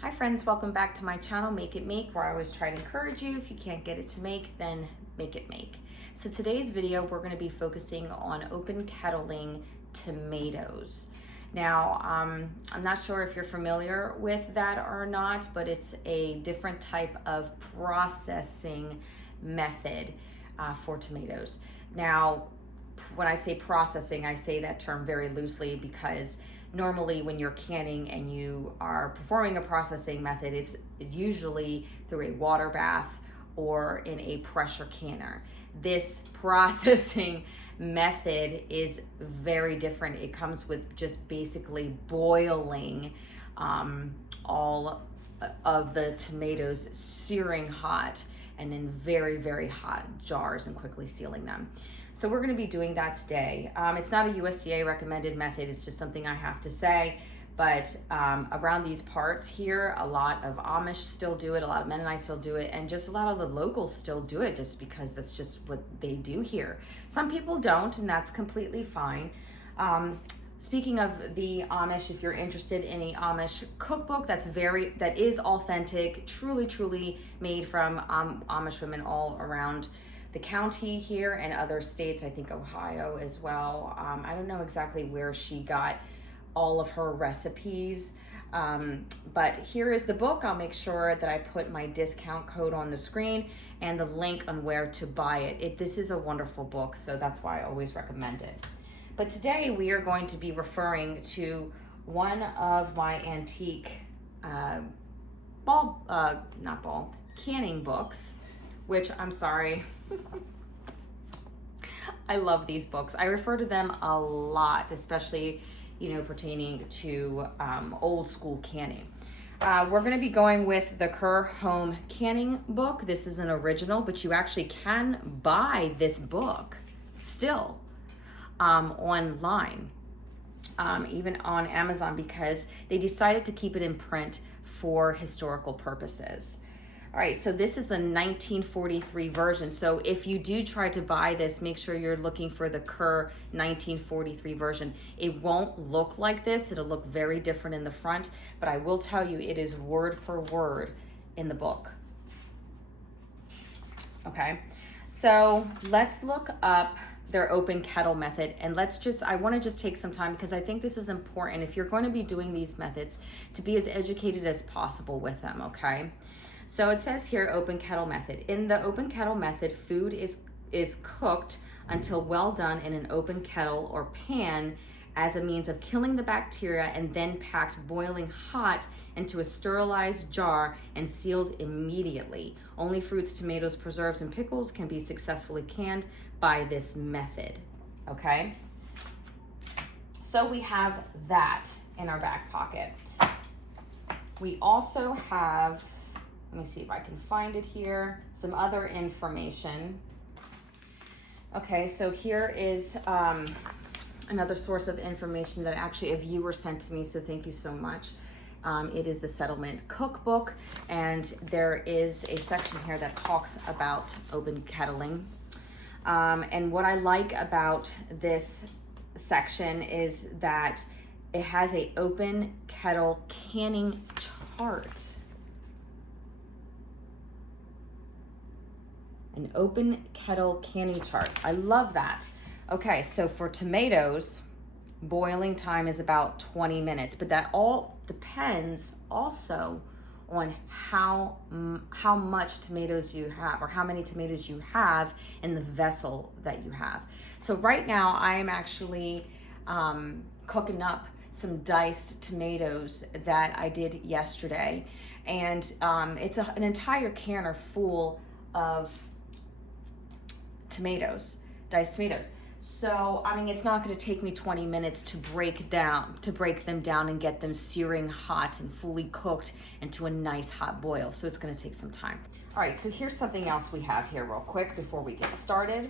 Hi friends, welcome back to my channel, Make It Make, where I always try to encourage you. If you can't get it to make, then make it make. So today's video, we're going to be focusing on open kettling tomatoes. Now, I'm not sure if you're familiar with that or not, but it's a different type of processing method for tomatoes. Now, when I say processing, I say that term very loosely because normally when you're canning and you are performing a processing method, it's usually through a water bath or in a pressure canner. This processing method is very different. It comes with just basically boiling all of the tomatoes searing hot and in very, very hot jars and quickly sealing them. So we're going to be doing that today. It's not a USDA recommended method, it's just something I have to say, but around these parts here, a lot of Amish still do it, a lot of Mennonites still do it, and just a lot of the locals still do it just because that's just what they do here. Some people don't, and that's completely fine. Speaking of the Amish, if you're interested in a Amish cookbook that is authentic, truly made from Amish women all around the county here and other states, I think Ohio as well. I don't know exactly where she got all of her recipes, but here is the book. I'll make sure that I put my discount code on the screen and the link on where to buy it. This is a wonderful book, so that's why I always recommend it. But today we are going to be referring to one of my antique canning books, which I'm sorry, I love these books. I refer to them a lot, especially, pertaining to old school canning. We're going to be going with the Kerr Home Canning book. This is an original, but you actually can buy this book still online, even on Amazon, because they decided to keep it in print for historical purposes. All right, so this is the 1943 version. So if you do try to buy this, make sure you're looking for the Kerr 1943 version. It won't look like this. It'll look very different in the front, but I will tell you it is word for word in the book. Okay, so let's look up their open kettle method, and I want to just take some time because I think this is important if you're going to be doing these methods to be as educated as possible with them, okay? So it says here, open kettle method. In the open kettle method, food is cooked until well done in an open kettle or pan as a means of killing the bacteria and then packed boiling hot into a sterilized jar and sealed immediately. Only fruits, tomatoes, preserves, and pickles can be successfully canned by this method, okay? So we have that in our back pocket. We also have, let me see if I can find it here, some other information. Okay, so here is another source of information that actually a viewer sent to me, so thank you so much. It is the Settlement Cookbook, and there is a section here that talks about open kettling. And what I like about this section is that it has an open kettle canning chart. An open kettle canning chart. I love that. Okay, so for tomatoes, boiling time is about 20 minutes, but that all depends also on how much tomatoes you have, or how many tomatoes you have in the vessel that you have. So right now I am actually cooking up some diced tomatoes that I did yesterday, and it's an entire canner full of tomatoes, diced tomatoes. So, I mean, it's not going to take me 20 minutes to break them down and get them searing hot and fully cooked into a nice hot boil. So it's going to take some time. All right, so here's something else we have here real quick before we get started.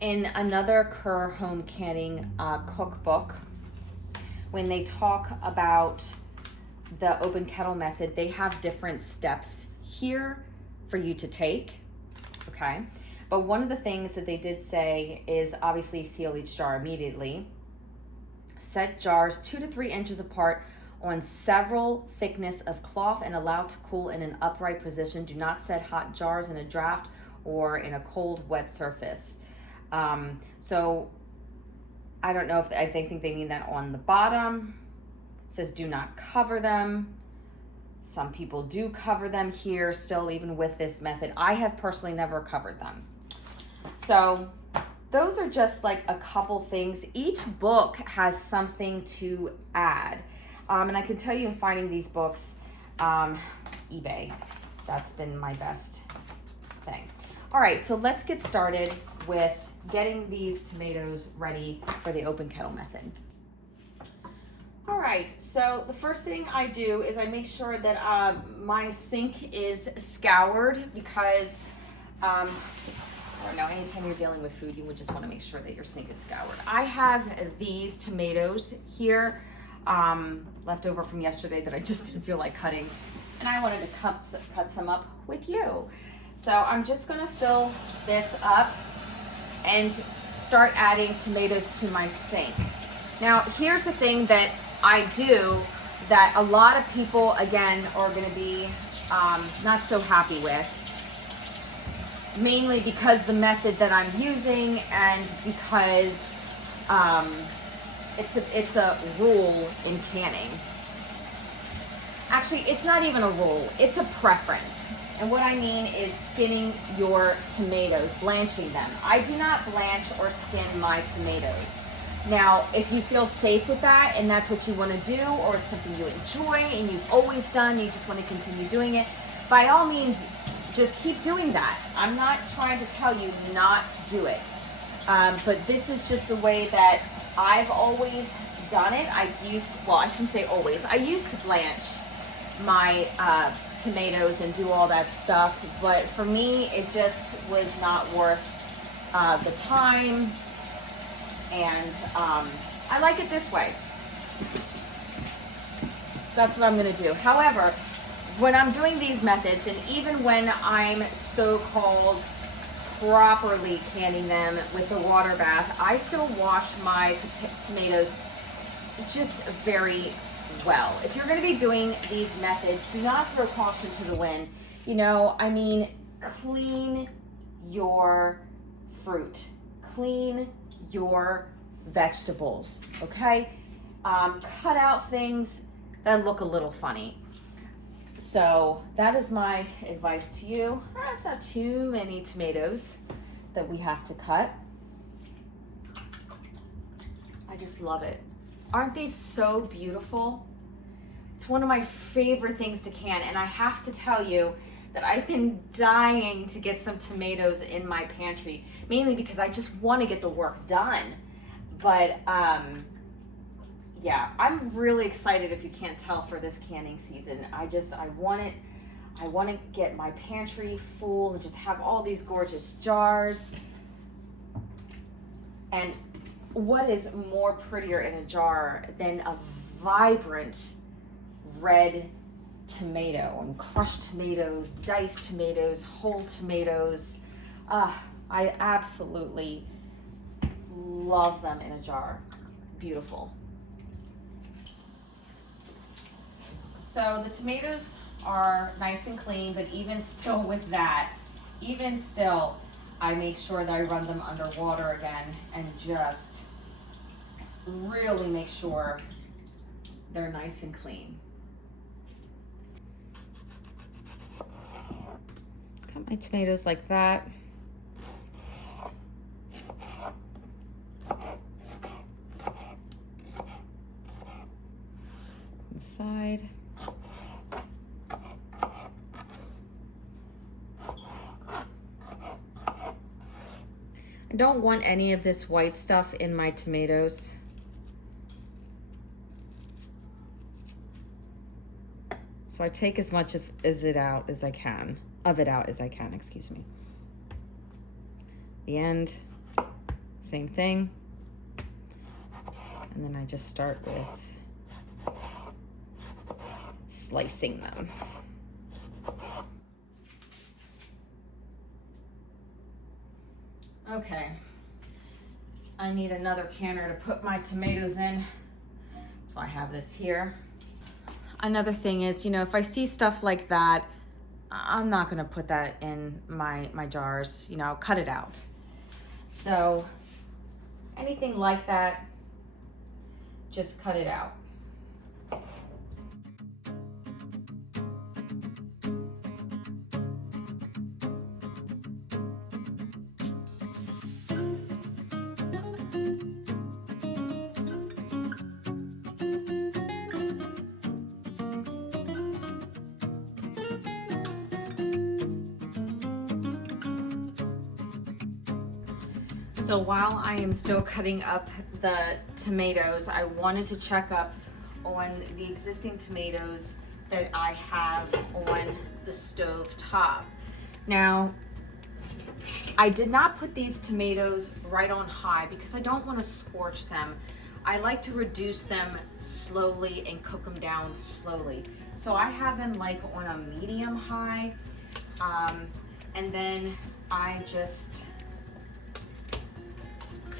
In another Kerr Home Canning cookbook, when they talk about the open kettle method, they have different steps here for you to take. Okay, but one of the things that they did say is obviously seal each jar immediately. Set jars 2 to 3 inches apart on several thickness of cloth and allow to cool in an upright position. Do not set hot jars in a draft or in a cold, wet surface. So I don't know if I think they mean that on the bottom. It says do not cover them. Some people do cover them here still, even with this method. I have personally never covered them. So those are just like a couple things. Each book has something to add. And I can tell you in finding these books, eBay, that's been my best thing. All right, so let's get started with getting these tomatoes ready for the open kettle method. All right, so the first thing I do is I make sure that my sink is scoured because, I don't know, anytime you're dealing with food, you would just want to make sure that your sink is scoured. I have these tomatoes here, left over from yesterday that I just didn't feel like cutting, and I wanted to cut some up with you. So I'm just gonna fill this up and start adding tomatoes to my sink. Now, here's the thing that I do that a lot of people, again, are gonna be not so happy with, mainly because the method that I'm using and because it's a rule in canning. Actually, it's not even a rule, it's a preference. And what I mean is skinning your tomatoes, blanching them. I do not blanch or skin my tomatoes. Now, if you feel safe with that and that's what you want to do, or it's something you enjoy and you've always done, you just want to continue doing it, by all means, just keep doing that. I'm not trying to tell you not to do it. But this is just the way that I've always done it. I shouldn't say always. I used to blanch my tomatoes and do all that stuff, but for me, it just was not worth the time, and I like it this way. So that's what I'm gonna do. However, when I'm doing these methods, and even when I'm so-called properly canning them with a water bath, I still wash my tomatoes just very well. If you're going to be doing these methods, do not throw caution to the wind. You know, I mean, clean your fruit, clean your vegetables, okay? Cut out things that look a little funny. So that is my advice to you. That's not too many tomatoes that we have to cut. I just love it. Aren't these so beautiful? It's one of my favorite things to can, and I have to tell you that I've been dying to get some tomatoes in my pantry, mainly because I just want to get the work done. But yeah, I'm really excited, if you can't tell, for this canning season. I want to get my pantry full and just have all these gorgeous jars. And what is more prettier in a jar than a vibrant red tomato, and crushed tomatoes, diced tomatoes, whole tomatoes. I absolutely love them in a jar. Beautiful. So the tomatoes are nice and clean, but even still with that, I make sure that I run them under water again and just really make sure they're nice and clean. Cut my tomatoes like that. Inside. I don't want any of this white stuff in my tomatoes. So I take as much of it out as I can, excuse me. The end, same thing. And then I just start with slicing them. Okay, I need another canner to put my tomatoes in. have this here. Another thing is, you know, if I see stuff like that, I'm not gonna put that in my jars, you know, cut it out. So anything like that, just cut it out. So while I am still cutting up the tomatoes, I wanted to check up on the existing tomatoes that I have on the stove top. Now, I did not put these tomatoes right on high because I don't want to scorch them. I like to reduce them slowly and cook them down slowly. So I have them like on a medium high, and then I just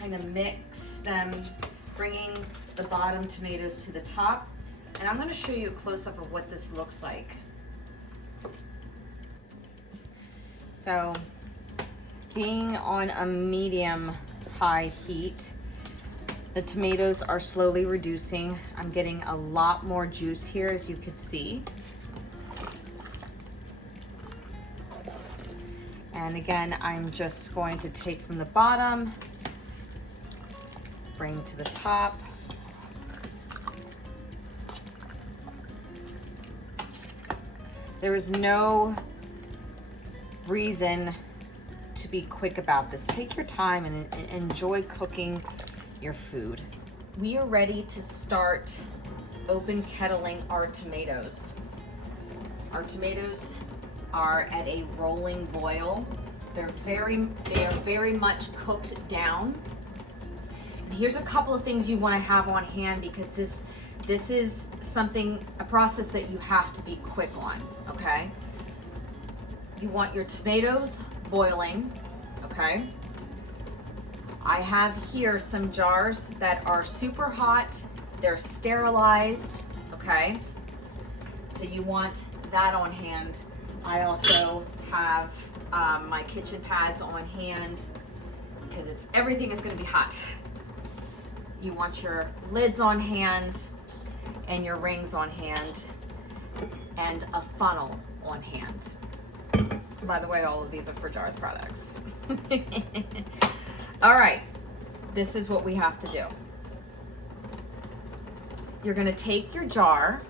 kind of mix them, bringing the bottom tomatoes to the top. And I'm going to show you a close-up of what this looks like. So being on a medium high heat, the tomatoes are slowly reducing. I'm getting a lot more juice here, as you can see. And again, I'm just going to take from the bottom, bring to the top. There is no reason to be quick about this. Take your time and enjoy cooking your food. We are ready to start open kettling our tomatoes. Our tomatoes are at a rolling boil. They are very much cooked down. And here's a couple of things you want to have on hand, because this is a process that you have to be quick on, okay? You want your tomatoes boiling, okay? I have here some jars that are super hot. They're sterilized, okay? So you want that on hand. I also have my kitchen pads on hand because everything is going to be hot. You want your lids on hand and your rings on hand and a funnel on hand. By the way, all of these are For Jars products. All right, this is what we have to do. You're going to take your jar,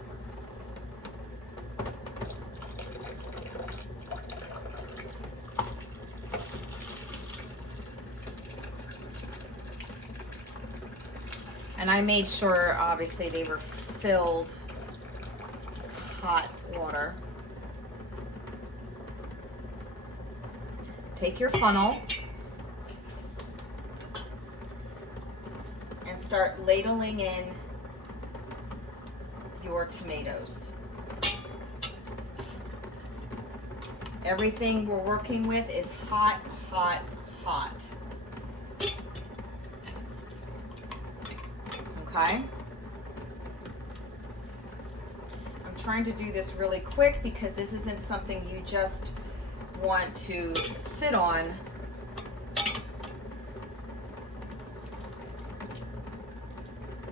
and I made sure, obviously, they were filled with hot water. Take your funnel and start ladling in your tomatoes. Everything we're working with is hot, hot, hot. Okay? I'm trying to do this really quick because this isn't something you just want to sit on.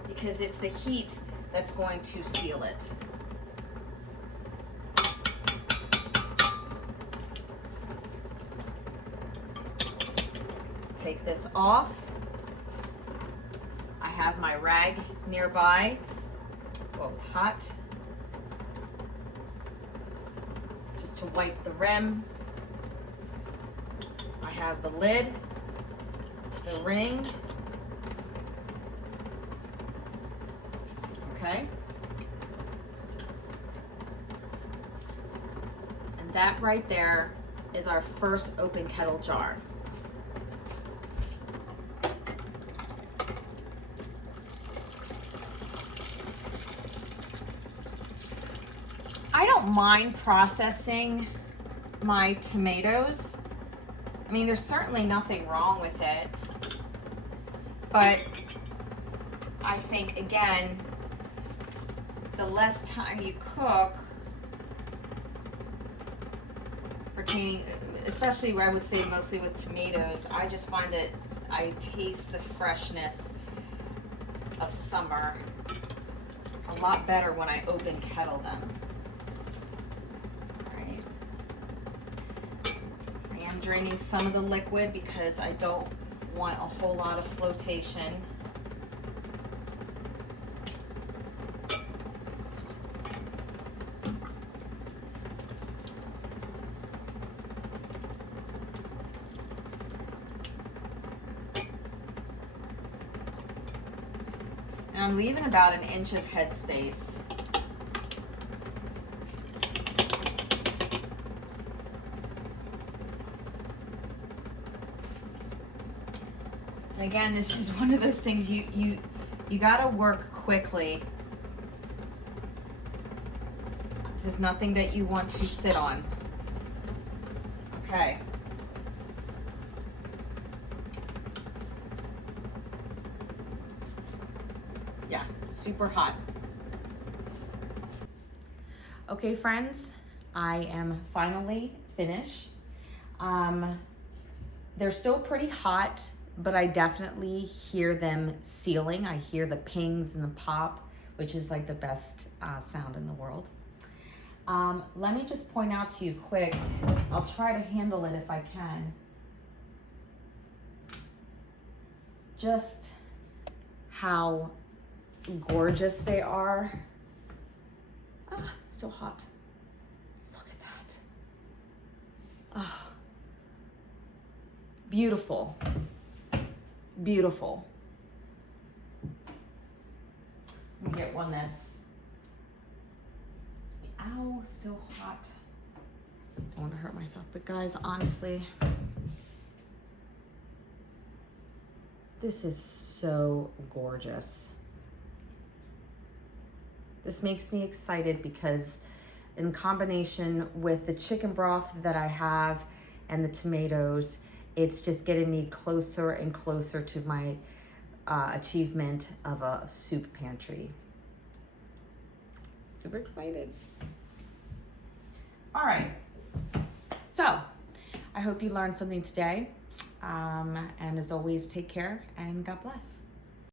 Because it's the heat that's going to seal it. Take this off. I have my rag nearby. Well, it's hot. Just to wipe the rim. I have the lid, the ring. Okay. And that right there is our first open kettle jar. I don't mind processing my tomatoes. I mean, there's certainly nothing wrong with it, but I think, again, the less time you cook, pertaining, especially where I would say mostly with tomatoes, I just find that I taste the freshness of summer a lot better when I open kettle them. All right. I am draining some of the liquid because I don't want a whole lot of flotation. And I'm leaving about an inch of headspace. And again, this is one of those things you gotta work quickly. This is nothing that you want to sit on. Okay. Yeah, super hot. Okay, friends, I am finally finished. They're still pretty hot, but I definitely hear them sealing. I hear the pings and the pop, which is like the best sound in the world. Let me just point out to you quick, I'll try to handle it if I can. Just how gorgeous they are. Ah, it's still hot. Look at that. Ah, beautiful. Beautiful. Let me get one that's, ow, still hot. Don't want to hurt myself, but guys, honestly, this is so gorgeous. This makes me excited because in combination with the chicken broth that I have and the tomatoes, it's just getting me closer and closer to my achievement of a soup pantry. Super excited. All right, so I hope you learned something today. And as always, take care and God bless.